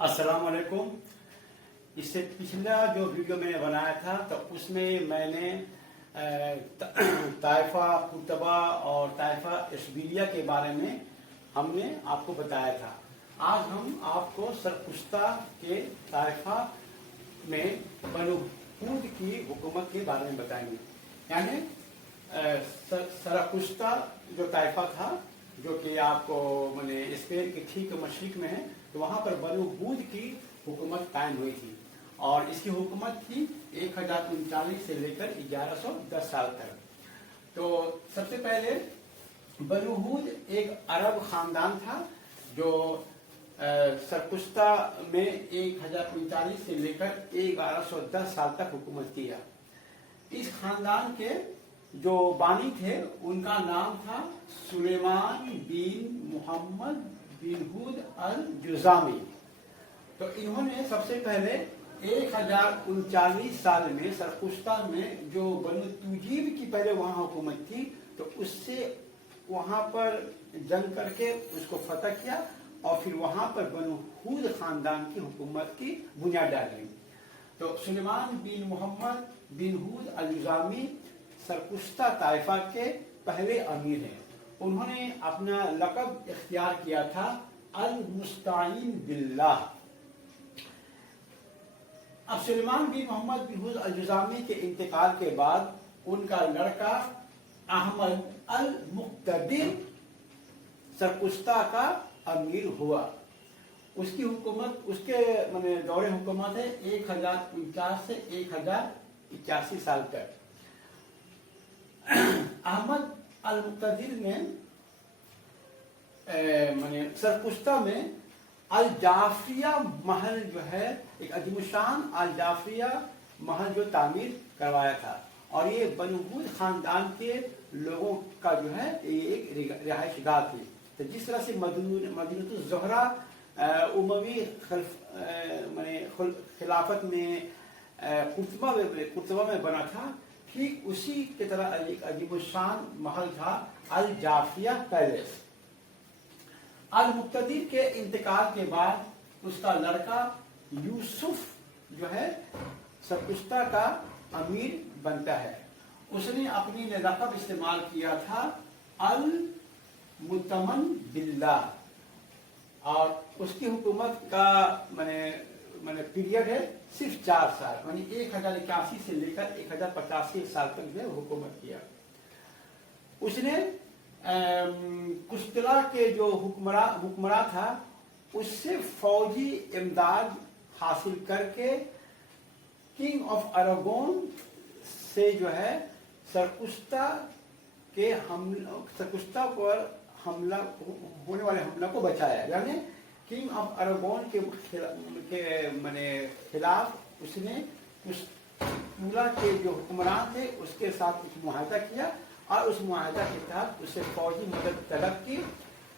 अस्सलाम वालेकुम। इससे पिछला जो वीडियो मैंने बनाया था तो उसमें मैंने ताइफा कुतबा और ताइफा इशबिलिया के बारे में हमने आपको बताया था। आज हम आपको सरकुस्ता के ताइफा में बनु हूद की हुकूमत के बारे में बताएंगे। यानी सरकुस्ता जो ताइफा था, जो कि आपको मैंने स्पेन के ठीक मशरिक में है, तो वहाँ पर बनु हूद की हुकूमत कायम हुई थी और इसकी हुकूमत थी 1039 से लेकर 1110 साल तक। तो सबसे पहले बनु हूद एक अरब खानदान था जो सरकुस्ता में 1039 से लेकर 1110 साल तक हुकूमत किया। इस खानदान के जो बानी थे उनका नाम था सुलेमान बिन मोहम्मद बिन हूद अल जुज़ामी। तो इन्होंने सबसे पहले 1039 साल में सरकुस्ता में जो बनु तुजीब की पहले वहां हुकूमत थी, तो उससे वहां पर जंग करके उसको फतह किया और फिर वहां पर बनु हूद खानदान की हुकूमत की बुनियाद डाली। तो सुलेमान बिन मोहम्मद बिन हूद अल जुज़ामी सरकुस्ता ताइफा के पहले अमीर हैं। उन्होंने अपना लक़ब इख्तियार किया था अल मुस्ताईन बिल्लाह। अब सुलेमान बिन मोहम्मद बिन हूद अल जुज़ामी के इंतकाल के बाद उनका लड़का अहमद अल मुक्तदिर सरकुस्ता का अमीर हुआ। उसकी हुकूमत, उसके माने दौरे हुकूमत है 1049 से 1081 साल तक। अहमद अल मुक्तदिर ने माने सरकुस्ता में अल जाफरिया महल जो है, एक अजीमुशान अल जाफरिया महल जो तामीर करवाया था, और ये बनु हूद खानदान के लोगों का जो है ये एक रिहाइश गाह थी। तो जिस तरह से मदीनतुज़ ज़ोहरा उमवी खिलाफत में कुतबा में बना था, ठीक उसी की तरह एक अजीमुशान महल था अल जाफिया पैलेस। अल मुक्तदिर के इंतकाल के बाद उसका लड़का यूसुफ जो है सरकुस्ता का अमीर बनता है। उसने अपनी लक़ब इस्तेमाल किया था अल मुतमन बिल्लाह और उसकी हुकूमत का मैंने पीरियड है सिर्फ 4 साल, यानी 1081 से लेकर 1085 साल तक जो हुकूमत किया। उसने कुश्तला के जो हुक्मरान था उससे फौजी इमदाद हासिल करके किंग ऑफ अरागोन से जो है सरकुस्ता पर हमला होने वाले हमला को बचाया। यानी किंग ऑफ अरागोन के खिलाफ उसने कुश्तला के जो हुक्मरान थे उसके साथ कुछ मुआहदा किया और उस मुआहदा के तहत उससे फौजी मदद तलब की,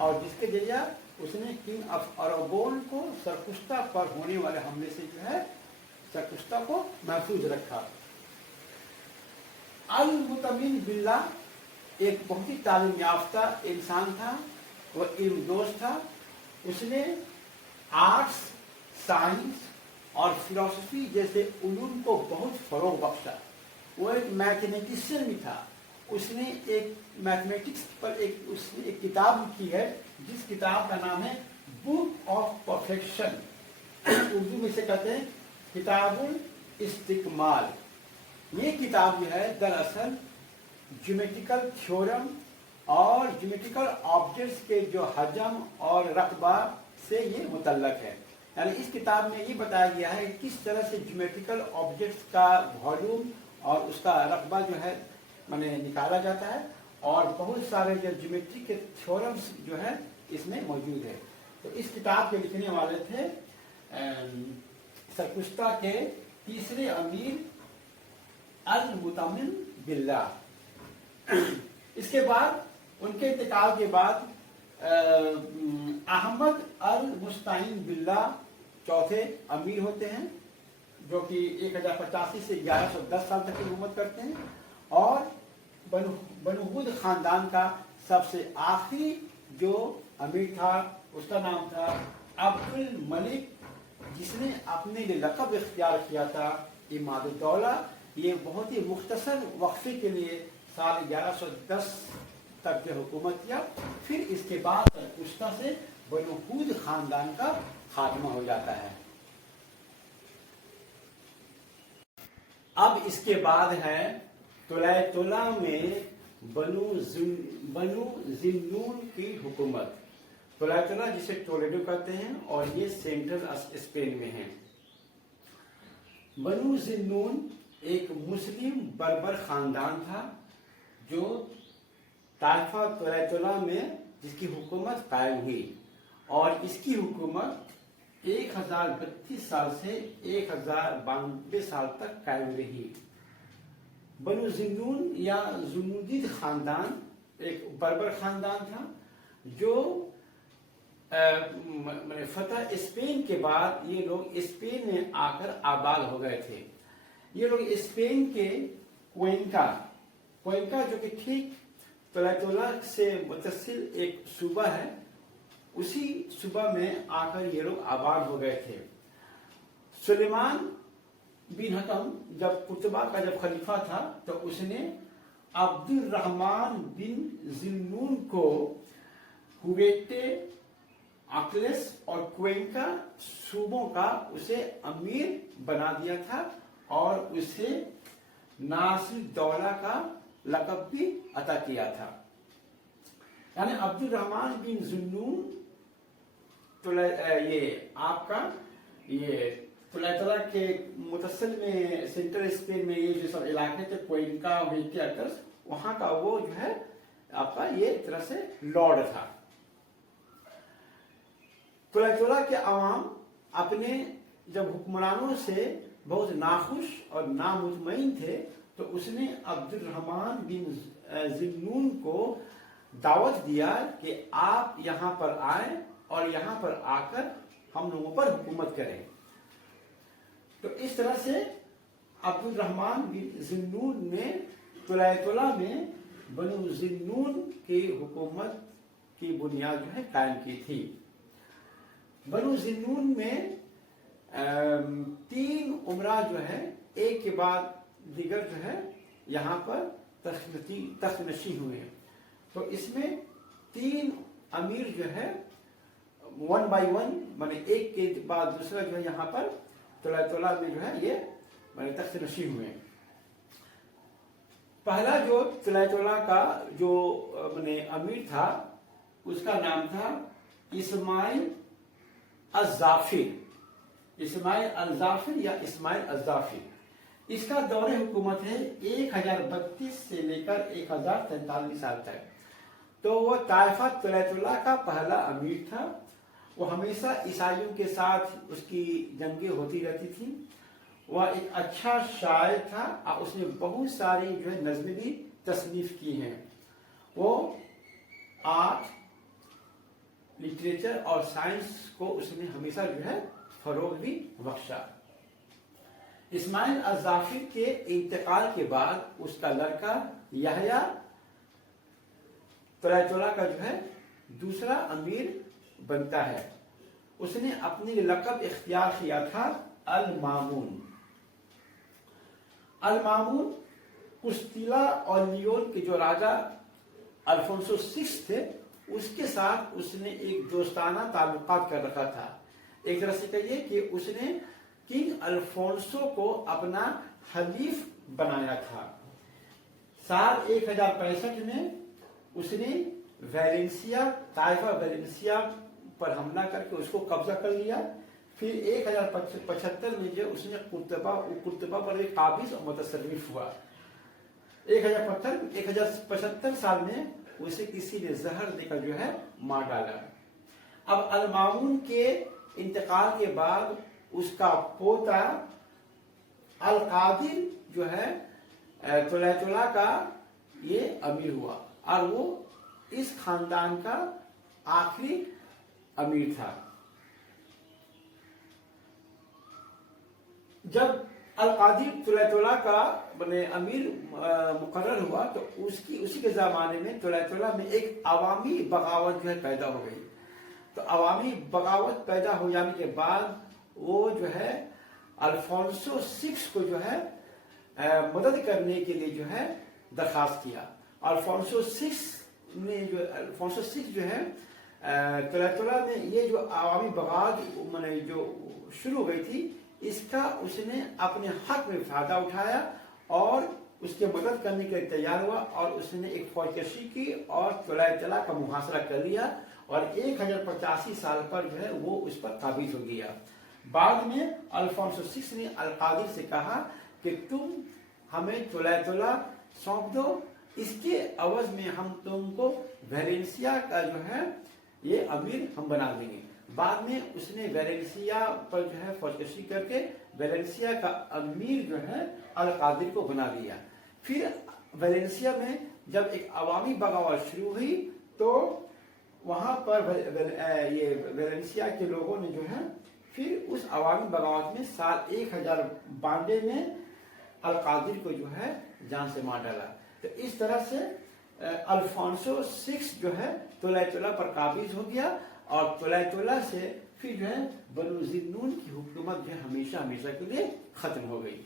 और जिसके जरिए उसने किंग ऑफ अरागोन को सरकुस्ता पर होने वाले हमले से जो है सरकुस्ता को महफूज रखा। अल मुतमिन बिल्लाह एक बहुत ही तालीम याफ्ता इंसान था, वह इल्म दोस्त था। उसने आर्ट्स, साइंस और फिलोसफी जैसे उलूम को बहुत फरोग बख्शा। वो एक मैथमेटिशियन भी था। उसने एक मैथमेटिक्स पर उसने एक किताब लिखी है जिस किताब का नाम है बुक ऑफ परफेक्शन। उर्दू में से कहते हैं किताबुल इस्तिकमाल। ये किताब जो है दरअसल ज्योमेट्रिकल थ्योरम और ज्योमेट्रिकल ऑब्जेक्ट्स के जो हजम और रकबा से ये मुतल्लक है। यानी इस किताब में ये बताया गया है कि किस तरह से ज्योमेट्रिकल ऑब्जेक्ट्स का वॉल्यूम और उसका रकबा जो है माने निकाला जाता है, और बहुत सारे जो ज्योमेट्री के थ्योरम्स जो है इसमें मौजूद है। तो इस किताब के लिखने वाले थे सरकुस्ता के तीसरे अमीर अल मुतमिन बिल्लाह। इसके बाद उनके इंतकाल के बाद अहमद अल मुस्ताईन बिल्लाह चौथे अमीर होते हैं, जो कि 1085 से 1110 साल तक की हुकूमत करते हैं। और बनु हूद खानदान का सबसे आखिरी जो अमीर था उसका नाम था अब्दुल मलिक जिसने अपने लिए लक़ब इख्तियार किया था इमादुद्दौला, ये बहुत ही मुख्तसर वक्फे के लिए साल 1110 तक जो हुकूमत किया। फिर इसके बाद कुश्ता से बनु हूद खानदान का खात्मा हो जाता है। अब इसके बाद है तुलैतुला में बनु जिन्नून की हुकूमत। तुलैतुला जिसे टोलेडो कहते हैं और ये सेंट्रल स्पेन में है। बनु जिन्नून एक मुस्लिम बर्बर खानदान था जो ताइफा तुलैतुला में जिसकी हुकूमत कायम हुई और इसकी हुकूमत 1032 साल से 1092 साल तक कायम रही। बनु जिन्नून या जुनूदीद खानदान एक बर्बर खानदान था जो फतह स्पेन के बाद ये लोग स्पेन में आकर आबाद हो गए थे। ये लोग स्पेन के क्वेंका जो कि ठीक तुलैतुला से मुतसिल एक सूबा है, उसी सूबा में आकर ये लोग आबाद हो गए थे। सुलेमान बिन हकम जब कुतबा का जब खलीफा था तो उसने अब्दुल रहमान बिन जिन्नून को हुवेटे, अकलेस और क्वेंका सूबों का उसे अमीर बना दिया था और उसे नासिर दौला का लक़ब भी अता किया था। यानी अब्दुल रहमान बिन जिन्नून ये आपका ये तुलैतुला के मुतसिल में सेंट्रल स्पेन में ये जो सब इलाके थे क्वेंका, हुवेटे, अकलेस, वहां का वो जो है आपका ये एक तरह से लॉर्ड था। तुलैतुला के अवाम अपने जब हुक्मरानों से बहुत नाखुश और नामुतमईन थे तो उसने अब्दुल रहमान बिन जिन्नून को दावत दिया कि आप यहाँ पर आए और यहाँ पर आकर हम लोगों पर हुकूमत करें। तो इस तरह से अब्दुल रहमान बिन जिन्नून ने तुलैतुला में बनु जिन्नून की हुकूमत की बुनियाद जो है कायम की थी। बनु जिन्नून में 3 उमरा जो है एक के बाद दिगर जो है यहाँ पर तख्तनशी हुए हैं। तो इसमें 3 अमीर जो है 1 by 1 माने एक के बाद दूसरा जो है यहाँ पर तुलैतुला में जो है ये माने तख्तनशी हुए हैं। पहला जो तुलैतुला का जो माने अमीर था उसका नाम था इस्माइल अल-जाफिर या इस्माइल अल-जाफिर। इसका दौरे हुकूमत है 1032 से लेकर 1043 साल तक। तो वो ताइफा तुलैतुला का पहला अमीर था। वो हमेशा ईसाइयों के साथ उसकी जंगें होती रहती थी। वह एक अच्छा शायर था और उसने बहुत सारी जो है नज़्में भी तसनीफ की हैं। वो आर्ट, लिटरेचर और साइंस को उसने हमेशा जो है फरोग भी बख्शा। इस्माइल अल-जाफिर के इंतकाल के बाद उसका लड़का यहया तुलैतुला का जो है दूसरा अमीर बनता है। उसने अपने लक़ब इख्तियार किया था अल-मामून। अल-मामून कुस्तिला और लियोन के जो राजा अल्फोंसो 6 थे उसके साथ उसने एक दोस्ताना ताल्लुकात कर रखा था। एक तरह से कहिए कि उसने किंग अल्फोंसो को अपना हलीफ बनाया था। साल 1065 में उसने ताइफा वैलेंसिया पर हमला करके उसको कब्जा कर लिया। फिर 1075 में जो उसने कुर्तबा पर एक काबिज और मुतसर्रिफ हुआ। 1075 साल में उसे किसी ने जहर देकर जो है मार डाला। अब अल-मामून के इंतकाल के बाद उसका पोता अल-कादिर जो है तुलैतुला का ये अमीर हुआ और वो इस खानदान का आखिरी अमीर था। जब अल-कादिर तुलैतुला का बने अमीर मुकर्रर हुआ तो उसी के ज़माने में तुलैतुला में एक अवामी बगावत जो है पैदा हो गई। तो अवामी बगावत पैदा हो जाने के बाद وہ جو ہے الفونسو سکس کو جو ہے مدد کرنے کے لیے جو ہے درخواست کیا. الفونسو سکس جو ہے طلع میں یہ جو عوامی بغاوت جو شروع ہوئی تھی اس کا اس نے اپنے حق میں فائدہ اٹھایا اور اس کے مدد کرنے کے لیے تیار ہوا اور اس نے ایک فوج کشی کی اور طلع کا محاصرہ کر لیا اور 1085 سال پر جو ہے وہ اس پر قابض ہو گیا. بعد میں الفونسو سکس نے القادر سے کہا کہ تم ہمیں طلع سونپ دو, اس کے عوض میں ہم تم کو ویلنسیا کا جو ہے یہ امیر ہم بنا دیں گے. بعد میں اس نے ویلنسیا پر جو ہے فوج کشی کر کے ویلنسیا کا امیر جو ہے القادر کو بنا دیا. پھر ویلنسیا میں جب ایک عوامی بغاوت شروع ہوئی تو وہاں پر یہ ویلنسیا کے لوگوں نے جو ہے پھر اس عوامی بغاوت میں سال 1092 میں القادر کو جو ہے جان سے مار ڈالا. تو اس طرح سے الفونسو سکس جو ہے طلع پر قابض ہو گیا اور طلع سے پھر جو ہے بنو ذی النون کی حکومت جو ہے ہمیشہ کے لیے ختم ہو گئی.